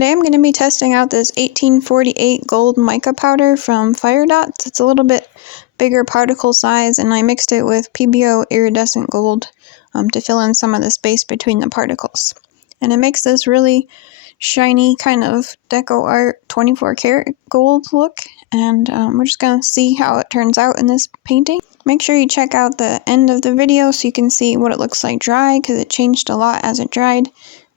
Today I'm going to be testing out this 1848 gold mica powder from Firedots. It's a little bit bigger particle size, and I mixed it with PBO iridescent gold to fill in some of the space between the particles. And it makes this really shiny kind of deco art 24 karat gold look, and we're just going to see how it turns out in this painting. Make sure you check out the end of the video so you can see what it looks like dry, because it changed a lot as it dried.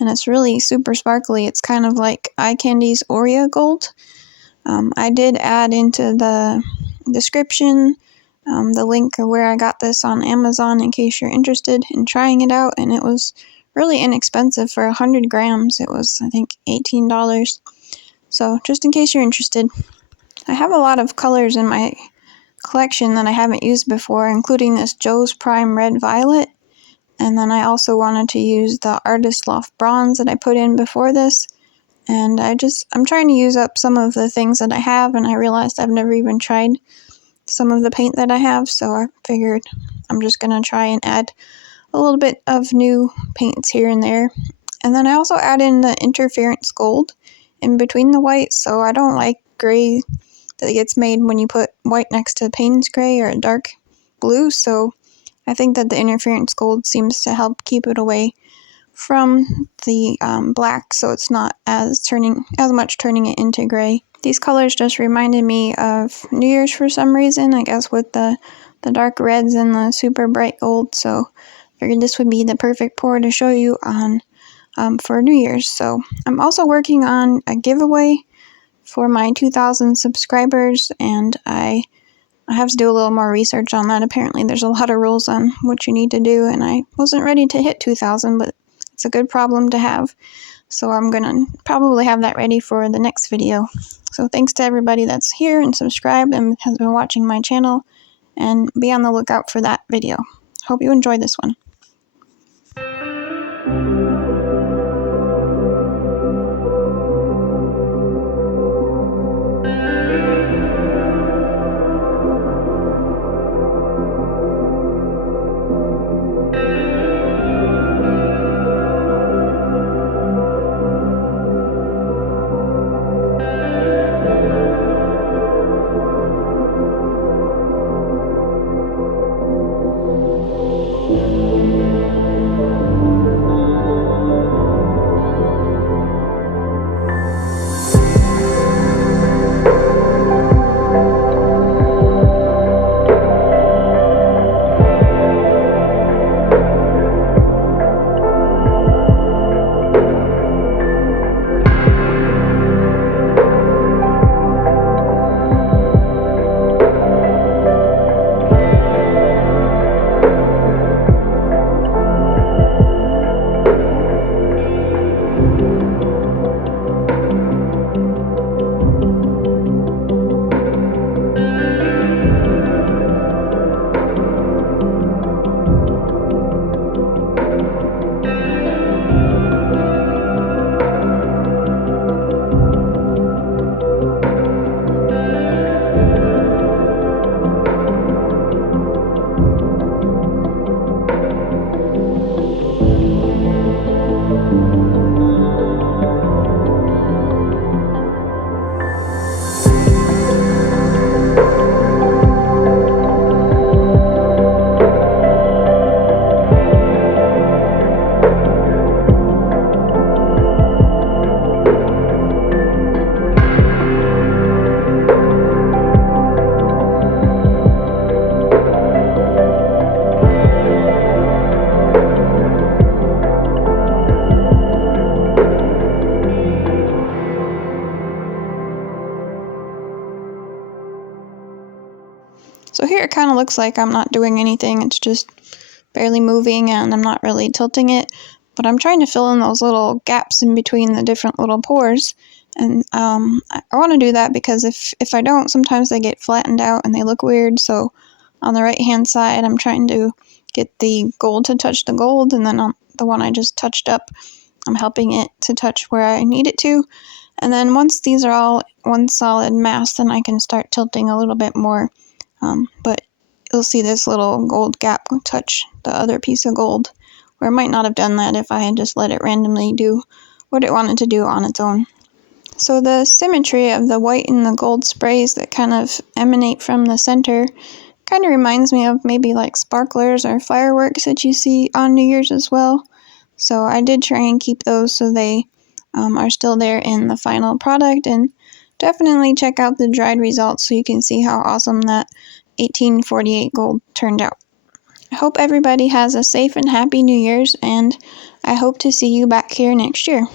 And it's really super sparkly. It's kind of like Eye Candy's Oreo gold. I did add into the description the link of where I got this on Amazon in case you're interested in trying it out. And it was really inexpensive. For 100 grams, it was, I think, $18. So just in case you're interested. I have a lot of colors in my collection that I haven't used before, including this Joe's Prime Red Violet. And then I also wanted to use the Artist Loft Bronze that I put in before this. And I'm trying to use up some of the things that I have, and I realized I've never even tried some of the paint that I have, so I figured I'm just going to try and add a little bit of new paints here and there. And then I also add in the interference gold in between the white, so I don't like gray that gets made when you put white next to Payne's gray or a dark blue, so I think that the interference gold seems to help keep it away from the black, so it's not as much turning it into gray. These colors just reminded me of New Year's for some reason, I guess with the dark reds and the super bright gold, so I figured this would be the perfect pour to show you on for New Year's. So I'm also working on a giveaway for my 2,000 subscribers, and I have to do a little more research on that. Apparently there's a lot of rules on what you need to do, and I wasn't ready to hit 2,000, but it's a good problem to have. So I'm going to probably have that ready for the next video. So thanks to everybody that's here and subscribed and has been watching my channel, and be on the lookout for that video. Hope you enjoyed this one. So here it kind of looks like I'm not doing anything, it's just barely moving and I'm not really tilting it, but I'm trying to fill in those little gaps in between the different little pores, and I want to do that because if I don't, sometimes they get flattened out and they look weird. So on the right hand side, I'm trying to get the gold to touch the gold, and then on the one I just touched up, I'm helping it to touch where I need it to. And then once these are all one solid mass, then I can start tilting a little bit more. But you'll see this little gold gap touch the other piece of gold, where it might not have done that if I had just let it randomly do what it wanted to do on its own. So the symmetry of the white and the gold sprays that kind of emanate from the center kind of reminds me of maybe like sparklers or fireworks that you see on New Year's as well. So I did try and keep those so they are still there in the final product, and definitely check out the dried results so you can see how awesome that 1848 gold turned out. I hope everybody has a safe and happy New Year's, and I hope to see you back here next year.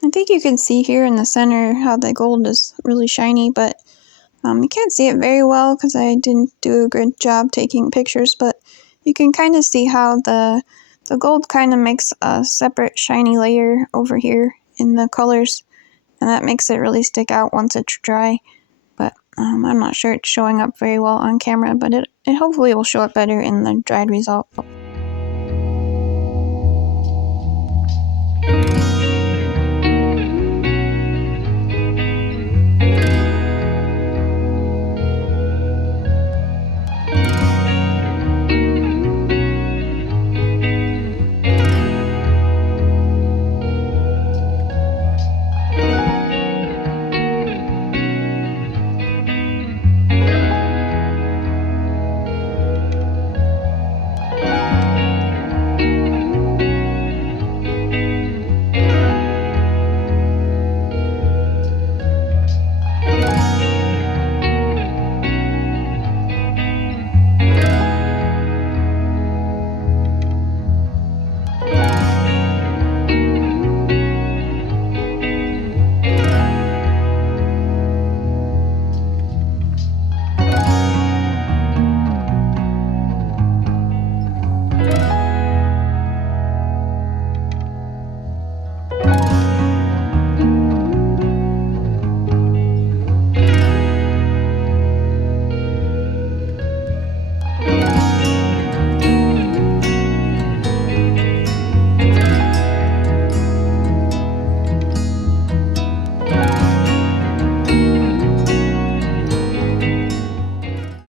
I think you can see here in the center how the gold is really shiny, but you can't see it very well because I didn't do a good job taking pictures, but you can kind of see how the gold kind of makes a separate shiny layer over here in the colors. and that makes it really stick out once it's dry. But I'm not sure it's showing up very well on camera, but it hopefully will show up better in the dried result.